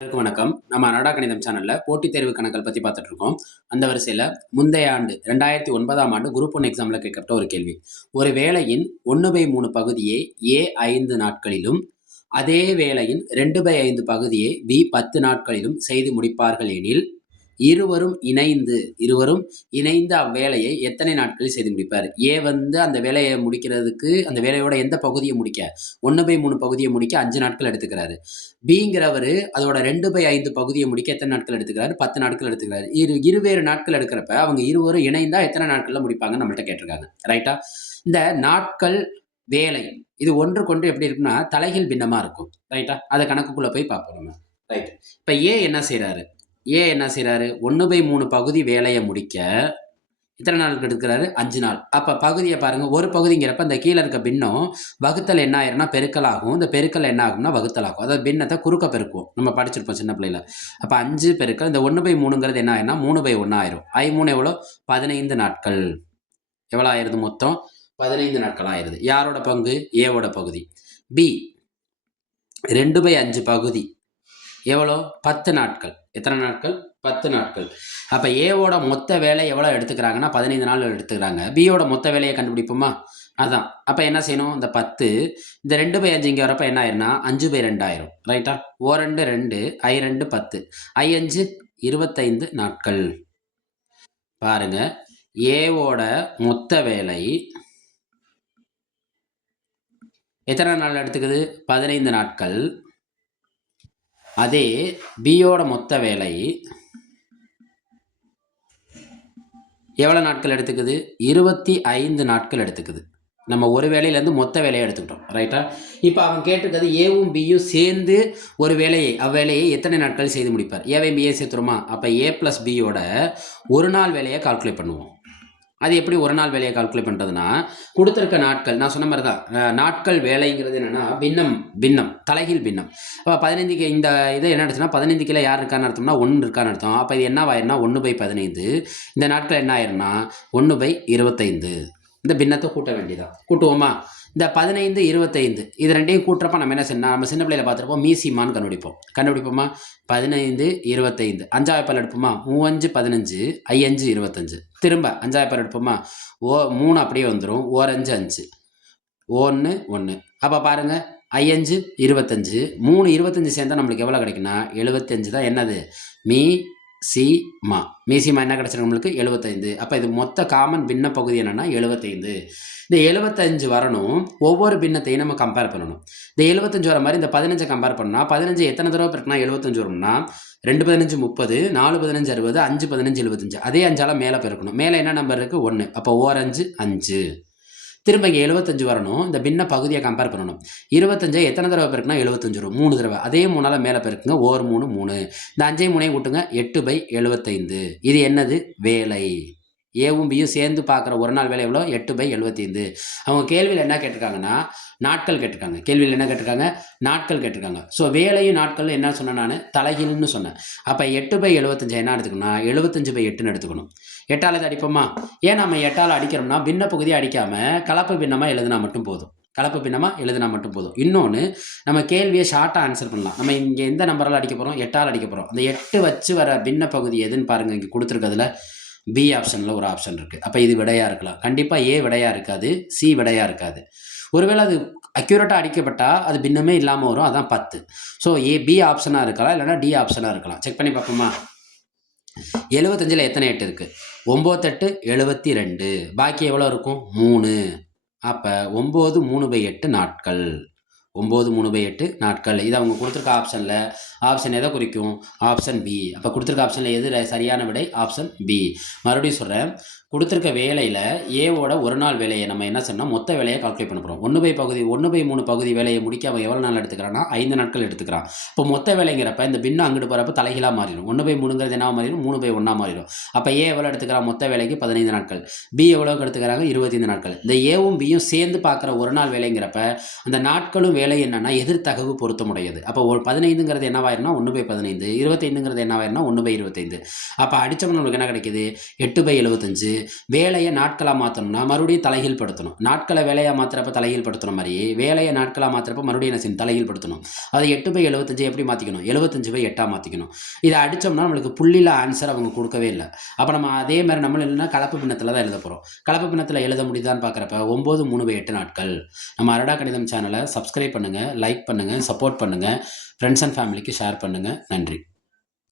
அனைவருக்கும் வணக்கம். நம்ம அனாடா கணிதம் சேனல்ல போட்டித் தேர்வு கணக்குகள் பத்தி பார்த்துட்டு இருக்கோம். அந்த வரிசையில முந்தைய ஆண்டு 2009ஆம் ஆண்டு குரூப் 1 எக்ஸாம்ல கேட்கப்பட்ட ஒரு கேள்வி. ஒரு வேலையின் 1/3 பகுதியை A 5 நாட்களிலும், அதே வேலையின் 2/5 பகுதியை B 10 நாட்களிலும் செய்து முடிப்பார்கள் எனில், இருவரும் இணைந்து அவ்வேலையை எத்தனை நாட்களில் செய்து முடிப்பார்? ஏ அந்த வேலையை முடிக்கிறதுக்கு அந்த வேலையோட எந்த பகுதியை முடிக்க 1/3 பகுதியை முடிக்க 5 நாட்கள் எடுத்துக்கிறாரு. பிங்கிறவர் அதோட 2/5 பகுதியை முடிக்க எத்தனை நாட்கள் எடுத்துக்கிறாரு? 10 நாட்கள் எடுத்துக்கிறாரு. இருவேறு நாட்கள் எடுக்கிறப்ப அவங்க இருவரும் இணைந்தா எத்தனை நாட்கள்ல முடிப்பாங்கன்னு நம்மள்ட்ட கேட்டிருக்காங்க. ரைட்டா? இந்த நாட்கள் வேலை இது ஒன்றுக்கொன்று எப்படி இருக்குன்னா தலைகீழ் பின்னமா இருக்கும். ரைட்டா? அதை கணக்குக்குள்ள போய் பார்ப்போம் நம்ம. ரைட். இப்ப ஏ என்ன செய்யறாரு? 1/3 பகுதி வேலையை முடிக்க எத்தனை நாளுக்கு எடுக்கிறாரு? 5 நாள். அப்ப பகுதியை பாருங்க. ஒரு பகுதிங்கிறப்ப இந்த கீழே இருக்க பின்னம் வகுத்தல் என்ன ஆயிரும்னா பெருக்கல் ஆகும். இந்த பெருக்கல் என்ன ஆகும்னா வகுத்தல் ஆகும். அதாவது பின்னத்தை குறுக்க பெருக்குவோம். நம்ம படிச்சிருப்போம் சின்ன பிள்ளையில. அப்ப 5 பெருக்கல் இந்த 1/3ங்கிறது என்ன ஆயிரும்னா 3/1 ஆயிரும். 3 எவ்வளோ? 15 நாட்கள். எவ்வளோ ஆயிருது மொத்தம்? 15 நாட்கள் ஆயிருது. யாரோட பங்கு? ஏவோட பகுதி. பி 2/5 பகுதி எவ்வளோ? 10 நாட்கள். எத்தனை நாட்கள்? 10 நாட்கள். அப்ப ஏவோட மொத்த வேலை எவ்வளோ எடுத்துக்கிறாங்கன்னா 15 நாள் எடுத்துக்கிறாங்க. பியோட மொத்த வேலையை கண்டுபிடிப்போமா? அதான். அப்ப என்ன செய்யணும்? இந்த 10 இந்த 2/5 இங்கே வரப்ப என்ன ஆயிரும்னா 5/2 ஆயிரும். ரைட்டா? ஓ 2 2 ஐ 2 10 ஐ 5 25 நாட்கள். பாருங்க, ஏவோட மொத்த வேலை எத்தனை நாள் எடுத்துக்குது? 15 நாட்கள். அதே பியோட மொத்த வேலை எவ்வளோ நாட்கள் எடுத்துக்குது? 25 நாட்கள் எடுத்துக்குது. நம்ம ஒரு வேலையிலேருந்து மொத்த வேலையை எடுத்துக்கிட்டோம். ரைட்டா? இப்போ அவன் கேட்டிருக்கிறது ஏவும் பியும் சேர்ந்து ஒரு வேலையை அவ்வேலையை எத்தனை நாட்கள் செய்து முடிப்பார்? ஏவையும் பிஏ சேர்த்துருமா? அப்போ ஏ ப்ளஸ் பியோட ஒரு நாள் வேலையை கால்குலேட் பண்ணுவோம். அது எப்படி ஒரு நாள் வேலையை கால்குலேட் பண்ணுறதுனா, கொடுத்துருக்க நாட்கள் நான் சொன்ன மாதிரி தான். நாட்கள் வேலைங்கிறது என்னென்னா பின்னம் தலைகீழ் பின்னம். அப்போ 15க்கு இந்த இதை என்ன அடிச்சுன்னா 15 கிலோ யார் இருக்கான்னு அர்த்தம்னா 1 இருக்கான்னு அர்த்தம். அப்போ இது என்ன ஆயிரும்னா 1/15. இந்த நாட்கள் என்ன ஆயிரும்னா 1/25. இந்த பின்னத்தை கூட்ட வேண்டியதான். கூட்டுவோமா? இந்த 15 25 இது ரெண்டையும் கூட்டுறப்ப நம்ம என்ன செய்யணும்? நம்ம சின்ன பிள்ளையில பார்த்துருப்போம் மீசிமான்னு கண்டுபிடிப்போமா? 15 25 அஞ்சாவது பால் எடுப்போமா? 3 15 5 25. திரும்ப அஞ்சாவது பால் எடுப்போமா? 3 அப்படியே வந்துடும். 5 5 1 1. அப்போ பாருங்க 5 25 3 25 சேர்ந்தா நம்மளுக்கு எவ்வளோ கிடைக்குன்னா 75 தான். என்னது? மீசிமா என்ன கிடைச்சிருக்கு நம்மளுக்கு? 75. அப்போ இது மொத்த காமன் பின்ன பகுதி என்னன்னா 75. இந்த 75 வரணும். ஒவ்வொரு பின்னத்தையும் நம்ம கம்பேர் பண்ணணும். இந்த 75 வர மாதிரி இந்த 15 கம்பேர் பண்ணால் 15 எத்தனை தடவை பிறகுனா 75 வரும்னா 2 15 30 4 15 60 5 15 75. அதே 5ஆல மேலே பெருக்கணும். மேலே என்ன நம்பர் இருக்குது? 1. அப்போ 5 5. திரும்ப இங்கே 75 வரணும். இந்த பின்ன பகுதியை கம்பேர் பண்ணணும். 25 எத்தனை தடவை பெருக்குனா 75 வரும்? 3 தடவை. அதே 3ஆல் மேலே பெருக்குங்க. 3 3. இந்த 5 3 கூட்டுங்க 8/75. இது என்னது? வேலை. ஏவும் பியும் சேர்ந்து பார்க்குற ஒரு நாள் வேலை எவ்வளோ? 8/75. அவங்க கேள்வியில் என்ன கேட்டிருக்காங்கன்னா நாட்கள் கேட்டிருக்காங்க. கேள்வியில் என்ன கேட்டிருக்காங்க? நாட்கள் கேட்டிருக்காங்க. ஸோ வேலையும் நாட்கள் என்ன சொன்னேன்? நான் தலைகீழ்னு சொன்னேன். அப்போ 8/75 என்ன எடுத்துக்கணும்னா 75/8ன்னு எடுத்துக்கணும். 8ஆல் இதை அடிப்போமா? ஏன் நம்ம 8ஆல் அடிக்கிறோம்னா பின்ன பகுதியை அடிக்காமல் கலப்பு பின்னமாக எழுதினா மட்டும் போதும். கலப்பு பின்னமாக எழுதினா மட்டும் போதும். இன்னொன்று, நம்ம கேள்வியை ஷார்ட்டாக ஆன்சர் பண்ணலாம். நம்ம இங்கே எந்த நம்பரால் அடிக்க போகிறோம்? 8ஆல் அடிக்க போகிறோம். அந்த 8 வச்சு வர பின்ன பகுதி எதுன்னு பாருங்கள். இங்கே கொடுத்துருக்கிறதுல பி ஆப்ஷனில் ஒரு ஆப்ஷன் இருக்குது. அப்போ இது விடையாக இருக்கலாம். கண்டிப்பாக ஏ விடையாக இருக்காது, சி விடையாக இருக்காது. ஒருவேளை அது அக்யூரேட்டாக அடிக்கப்பட்டால் அது பின்னமே இல்லாமல் வரும். அதான் 10. ஸோ ஏ பி ஆப்ஷனாக இருக்கலாம், இல்லைனா டி ஆப்ஷனாக இருக்கலாம். செக் பண்ணி பார்ப்போமா? 75ல் எத்தனை 8 இருக்குது? 9 8 72. பாக்கி எவ்வளோ இருக்கும்? 3. அப்போ 9 3/8 நாட்கள். 9 3/8 நாட்கள். இது அவங்க கொடுத்துருக்க ஆப்ஷன் எதை குறிக்கும்? Option B. அப்போ கொடுத்துருக்க ஆப்ஷனில் எது சரியான விடை? Option B. மறுபடியும் சொல்கிறேன், கொடுத்துருக்க வேலையில் ஏவோட ஒரு நாள் வேலையை நம்ம என்ன சொன்னால் மொத்த வேலையை கால்குலேட் பண்ண போகிறோம். 1/3 பகுதி வேலையை முடிக்க அவன் எவ்வளோ நாள் எடுத்துக்கிறான்னா 5 நாட்கள் எடுத்துக்கிறான். இப்போ மொத்த வேலைங்கிறப்ப இந்த பின்னம் அங்கிட்டு போகிறப்ப தலைகீழாக மாறிடும். 1/3ங்கிறது என்ன மாறிடும்? 3/1 மாறிடும். அப்போ ஏ எவ்வளோ எடுத்துக்கிறான்? மொத்த வேலைக்கு 15 நாட்கள். பி எவ்வளோக்கு எடுத்துக்கிறாங்க? 25 நாட்கள். இந்த ஏவும் பியும் சேர்ந்து பார்க்குற ஒரு நாள் வேலைங்கிறப்ப அந்த நாட்களும் வேலை என்னன்னா எதிர்த்தகவு பொருத்தமுடையது. அப்போ ஒரு 15ங்கிறது என்னவாயிரும்னா 1/15. 25ங்கிறது என்னவாயிரும்னா 1/25. அப்போ அடித்தவங்க நம்மளுக்கு என்ன கிடைக்குது? 8/75. வேலையை நாட்களாக மாற்றணும்னா மறுபடியும் தலைகீழ் படுத்தணும். நாட்களை வேலையாக மாற்றுறப்ப தலைகீழ் படுத்துன மாதிரி வேலையை நாட்களாக மாற்றுறப்ப மறுபடியும் என்ன செய்யணும், தலைகீழ் படுத்தணும். அது 8/75 எப்படி மாற்றிக்கணும், 75/8 மாற்றிக்கணும். இதை அடித்தோம்னா நம்மளுக்கு புள்ளியில் ஆன்சர் அவங்க கொடுக்கவே இல்லை. அப்போ நம்ம அதே மாதிரி நம்ம இல்லைன்னா கலப்பு பின்னத்தில் தான் எழுத போகிறோம். கலப்பு பின்னத்தில் எழுத முடியுதான்னு பார்க்குறப்ப 9 3/8 நாட்கள். நம்ம அரடா கணிதம் சேனலை சப்ஸ்கிரைப் பண்ணுங்கள், லைக் பண்ணுங்கள், சப்போர்ட் பண்ணுங்கள், ஃப்ரெண்ட்ஸ் அண்ட் ஃபேமிலிக்கு ஷேர் பண்ணுங்கள். நன்றி.